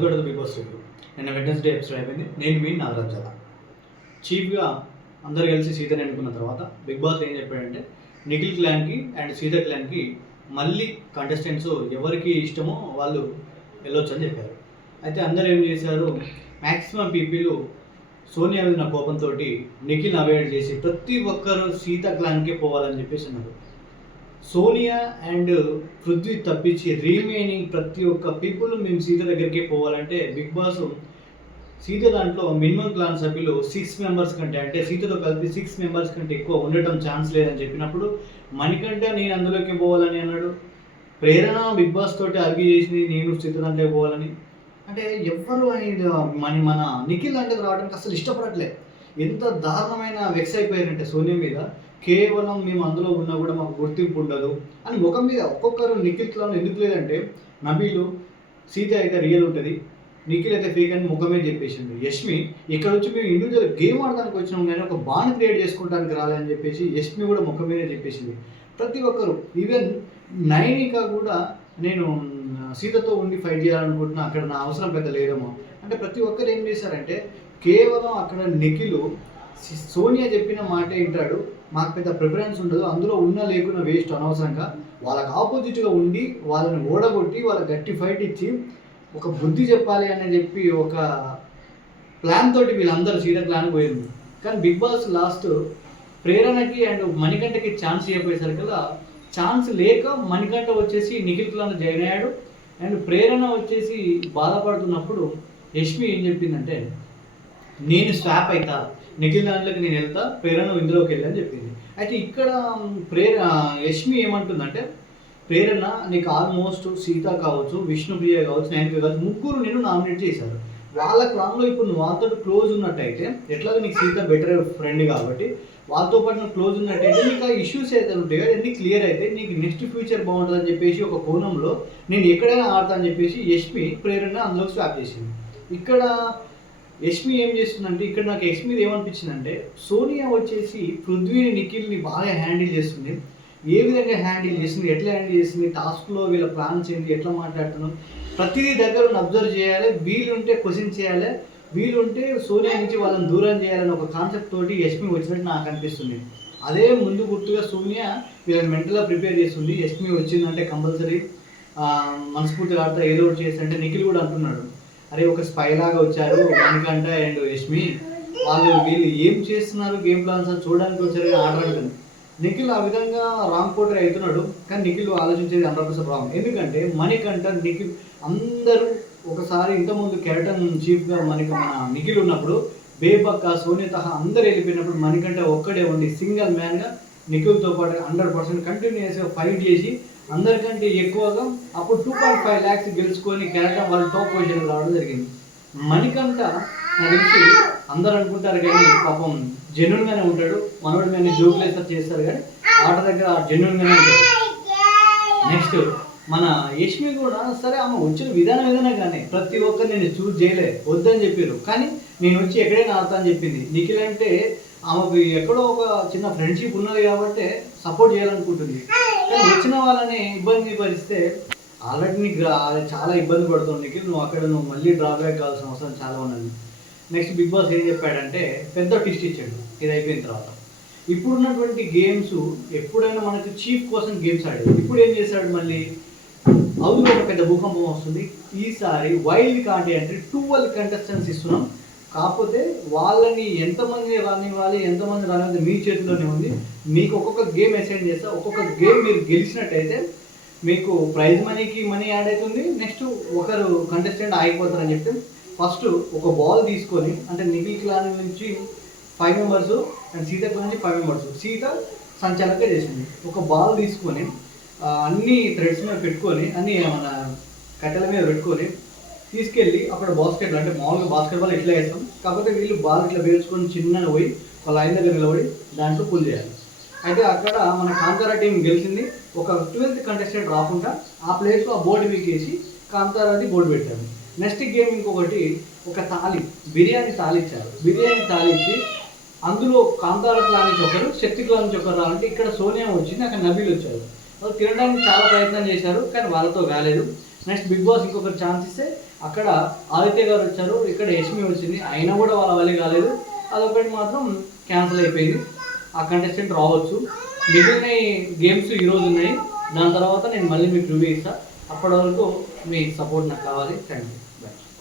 Welcome to Bigg Boss review. నిన్న Wednesday episode అయిపోయింది. నేను మీ నాగరాజాల చీఫ్గా అందరు కలిసి సీతని ఎన్నుకున్న తర్వాత బిగ్ బాస్ ఏం చెప్పాడంటే నిఖిల్ క్లాన్కి అండ్ సీత క్లాన్కి మళ్ళీ కంటెస్టెంట్స్ ఎవరికి ఇష్టమో వాళ్ళు వెళ్ళొచ్చు అని చెప్పారు. అయితే అందరూ ఏం చేశారు, మ్యాక్సిమం పీపుల్ సోనియా మీద కోపంతో నిఖిల్ని అవాయిడ్ చేసి ప్రతి ఒక్కరు సీత క్లాన్కే పోవాలని చెప్పేసి అన్నారు. సోనియా అండ్ పృథ్వీ తప్పించి రిమైనింగ్ ప్రతి ఒక్క పీపుల్ మేము సీత దగ్గరికి పోవాలంటే బిగ్ బాస్ సీత దాంట్లో మినిమం క్లాన్ సభ్యులు 6 మెంబర్స్ కంటే, అంటే సీతతో కలిపి 6 మెంబర్స్ కంటే ఎక్కువ ఉండటం ఛాన్స్ లేదని చెప్పినప్పుడు మణికంఠ నేను అందులోకి పోవాలని అన్నాడు. ప్రేరణ బిగ్ బాస్ తోటి ఆర్గ్యూ చేసింది నేను సీత దాంట్లోకి పోవాలని. అంటే ఎవ్వరు మన నిఖిల్ దాంట్లోకి రావడానికి అసలు ఇష్టపడట్లే. ఎంత దారుణమైన వెక్స్ అయిపోయారంటే సోనియా మీద, కేవలం మేము అందులో ఉన్నా కూడా మాకు గుర్తింపు ఉండదు అని ముఖం మీద ఒక్కొక్కరు నిఖిల్ క్లాన్ ఎందుకు లేదంటే నబీలు సీత అయితే రియల్ ఉంటుంది, నిఖిల్ అయితే ఫేక్ అని ముఖమే చెప్పేసింది. యష్మి ఇక్కడ వచ్చి మేము ఇండివిజువల్ గేమ్ ఆడడానికి వచ్చినాం కానీ ఒక బాండ్ క్రియేట్ చేసుకోవడానికి రాలేదని చెప్పేసి యష్మి కూడా ముఖం మీదే చెప్పేసింది. ప్రతి ఒక్కరు, ఈవెన్ నైనిక కూడా నేను సీతతో ఉండి ఫైట్ చేయాలనుకుంటున్నా, అక్కడ నా అవసరం పెద్ద లేదేమో అంటే ప్రతి ఒక్కరు ఏం చేశారంటే కేవలం అక్కడ నిఖిల్ సోనియా చెప్పిన మాట వింటాడు, మాకు పెద్ద ప్రిఫరెన్స్ ఉండదు, అందులో ఉన్న లేకున్నా వేస్ట్ అనవసరంగా వాళ్ళకి ఆపోజిట్గా ఉండి వాళ్ళని ఓడగొట్టి వాళ్ళకి గట్టి ఫైట్ ఇచ్చి ఒక బుద్ధి చెప్పాలి అని చెప్పి ఒక ప్లాన్ తోటి వీళ్ళందరూ సీత ప్లాన్ పోయింది. కానీ బిగ్ బాస్ లాస్ట్ ప్రేరణకి అండ్ మణికంఠకి ఛాన్స్ ఇవ్వపోయేసరికల్లా ఛాన్స్ లేక మణికంఠ వచ్చేసి నిఖిల్ ప్లాన్ జాయిన్ అయ్యాడు. అండ్ ప్రేరణ వచ్చేసి బాధపడుతున్నప్పుడు యష్మి ఏం చెప్పిందంటే నేను స్వాప్ అవుతా, నిఖిల్ దాంట్లోకి నేను వెళ్తా, ప్రేరణ ఇందులోకి వెళ్ళని చెప్పింది. అయితే ఇక్కడ యష్మి ఏమంటుందంటే ప్రేరణ నీకు ఆల్మోస్ట్ సీత కావచ్చు, విష్ణుప్రియ కావచ్చు, నైనిక కావచ్చు, ముగ్గురు నేను నామినేట్ చేశారు. వాళ్ళ క్లాన్లో ఇప్పుడు నువ్వు వాళ్ళతో క్లోజ్ ఉన్నట్టయితే, ఎట్లాగో నీకు సీత బెటర్ ఫ్రెండ్ కాబట్టి వాళ్ళతో పాటు నువ్వు క్లోజ్ ఉన్నట్టయితే నీకు ఆ ఇష్యూస్ అయితే ఉంటాయి కదా, ఎన్ని క్లియర్ అయితే నీకు నెక్స్ట్ ఫ్యూచర్ బాగుంటుందని చెప్పేసి ఒక కోణంలో నేను ఎక్కడైనా ఆడతా అని చెప్పేసి యష్మి ప్రేరణ అందులోకి స్వాప్ చేసింది. ఇక్కడ యష్మి ఏం చేస్తుందంటే, ఇక్కడ నాకు యష్మి ఏమనిపించిందంటే సోనియా వచ్చేసి పృథ్వీని నిఖిల్ని బాగా హ్యాండిల్ చేస్తుంది. ఏ విధంగా హ్యాండిల్ చేసింది, ఎట్లా హ్యాండిల్ చేసింది, టాస్క్లో వీళ్ళ ప్లాన్స్ ఏంటి, ఎట్లా మాట్లాడుతున్నాం, ప్రతిదీ దగ్గర అబ్జర్వ్ చేయాలి, వీలుంటే క్వశ్చన్ చేయాలి, వీలుంటే సోనియా నుంచి వాళ్ళని దూరం చేయాలని ఒక కాన్సెప్ట్ తోటి యష్మి వచ్చినట్టు నాకు అనిపిస్తుంది. అదే ముందు గుర్తుగా సోనియా వీళ్ళని మెంటల్గా ప్రిపేర్ చేస్తుంది. యష్మి వచ్చిందంటే కంపల్సరీ మనస్ఫూర్తిగా ఆడతా ఏదో ఒకటి చేస్తుంటే నిఖిల్ కూడా అంటున్నాడు, అరే ఒక స్పై లాగా వచ్చారు మణికంఠ అండ్ యష్మి, వీళ్ళు ఏం చేస్తున్నారు గేమ్ ప్లాన్స్ అని చూడడానికి వచ్చారు ఆర్డర్ అంటుంది. నిఖిల్ ఆ విధంగా రాంగ్ పోటర్ అవుతున్నాడు. కానీ నిఖిల్ ఆలోచించేది 100% రాంగ్. ఎందుకంటే మణికంఠ నిఖిల్ అందరూ ఒకసారి ఇంతకుముందు కెప్టెన్ చీఫ్గా మన నిఖిల్ ఉన్నప్పుడు బేపక్క సోనియా అందరు వెళ్ళిపోయినప్పుడు మణికంఠ ఒక్కడే ఉండి సింగిల్ మ్యాన్గా నిఖిల్తో పాటు 100% కంటిన్యూస్గా ఫైట్ చేసి అందరికంటే ఎక్కువగా అప్పుడు 2.5 lakhs గెలుచుకొని కెప్టెన్ వాళ్ళ టాప్ పొజిషన్ రావడం జరిగింది. మణికంఠ నాకు తెలిసి అందరు అనుకుంటారు కానీ పాపం జెన్యున్గానే ఉంటాడు, మనోడి మీద జోకులు చేస్తారు కానీ ఆట దగ్గర జెన్యున్గానే ఉంటాడు. నెక్స్ట్ మన యష్మి కూడా సరే ఆమె వచ్చిన విధానం కానీ ప్రతి ఒక్కరు నేను చూస్ చేయలే వద్దని చెప్పారు, కానీ నేను వచ్చి ఎక్కడైనా ఆడతా అని చెప్పింది. నిఖిల్ అంటే ఆమెకు ఎక్కడో ఒక చిన్న ఫ్రెండ్షిప్ ఉన్నది కాబట్టి సపోర్ట్ చేయాలనుకుంటుంది. కానీ వచ్చిన వాళ్ళని ఇబ్బంది పరిస్తే ఆల్రెడీ నీకు చాలా ఇబ్బంది పడుతుంది నిఖిల్, నువ్వు మళ్ళీ డ్రాబ్యాక్ కావాల్సిన అవసరం చాలా ఉన్నది. నెక్స్ట్ బిగ్ బాస్ ఏం చెప్పాడంటే పెద్ద ట్విస్ట్ ఇచ్చాడు ఇది అయిపోయిన తర్వాత. ఇప్పుడున్నటువంటి గేమ్స్ ఎప్పుడైనా మనకు చీఫ్ కోసం గేమ్స్ ఆడాడు, ఇప్పుడు ఏం చేశాడు మళ్ళీ అవును ఒక పెద్ద భూకంపం వస్తుంది. ఈసారి వైల్డ్ కార్డ్ ఎంట్రీ 12 contestants ఇస్తున్నాం, కాకపోతే వాళ్ళని ఎంతమంది రానివ్వాలి ఎంతమంది రానివ్వాలి మీ చేతిలోనే ఉంది. మీకు ఒక్కొక్క గేమ్ అసైన్ చేస్తా, ఒక్కొక్క గేమ్ మీరు గెలిచినట్టయితే మీకు ప్రైజ్ మనీ యాడ్ అవుతుంది. నెక్స్ట్ ఒకరు కంటెస్టెంట్ ఆగిపోతారని చెప్పి ఫస్ట్ ఒక బాల్ తీసుకొని, అంటే నిఖిల్ క్లాన్ నుంచి 5 members అండ్ సీత క్లాన్ నుంచి 5 members, సీత సంచాలక చేసింది. ఒక బాల్ తీసుకొని అన్ని థ్రెడ్స్ మీద పెట్టుకొని అన్ని మన కట్టెల మీద పెట్టుకొని తీసుకెళ్ళి అక్కడ బాస్కెట్, అంటే మామూలుగా బాస్కెట్ బాల్ ఇట్లా వేస్తాం, కాకపోతే వీళ్ళు బాల్ ఇట్లా పేర్చుకొని చిన్నగా పోయి వాళ్ళ లైన్ దగ్గర నిలబడి దాంట్లో పుల్ చేయాలి. అయితే అక్కడ మన కాంతారా టీం గెలిచింది. ఒక 12th contestant రాకుండా ఆ ప్లేస్లో ఆ బోర్డు వీకేసి కాంతారాది బోర్డు పెట్టారు. నెక్స్ట్ గేమ్ ఇంకొకటి, ఒక బిర్యానీ తాళి ఇచ్చారు. బిర్యానీ తాళి ఇచ్చి అందులో కాంతారా క్లాన్ నుంచి ఒకరు, శక్తి క్లాన్ నుంచి ఒకరు రావాలంటే ఇక్కడ సోనియా వచ్చింది, అక్కడ నబీల్ వచ్చారు. వాళ్ళు తినడానికి చాలా ప్రయత్నం చేశారు కానీ వాళ్ళతో కాలేదు. నెక్స్ట్ బిగ్ బాస్ ఇంకొకరు ఛాన్స్ ఇస్తే అక్కడ ఆదిత్య గారు వచ్చారు, ఇక్కడ యష్మి వచ్చింది, అయినా కూడా వాళ్ళ వల్ల కాలేదు. అదొకటి మాత్రం క్యాన్సిల్ అయిపోయింది. ఆ కంటెస్టెంట్ రావచ్చు. మిగిలిన గేమ్స్ ఈరోజు ఉన్నాయి. దాని తర్వాత నేను మళ్ళీ మీకు రివ్యూ ఇస్తాను. అప్పటి వరకు మీ సపోర్ట్ నాకు కావాలి. Thank you.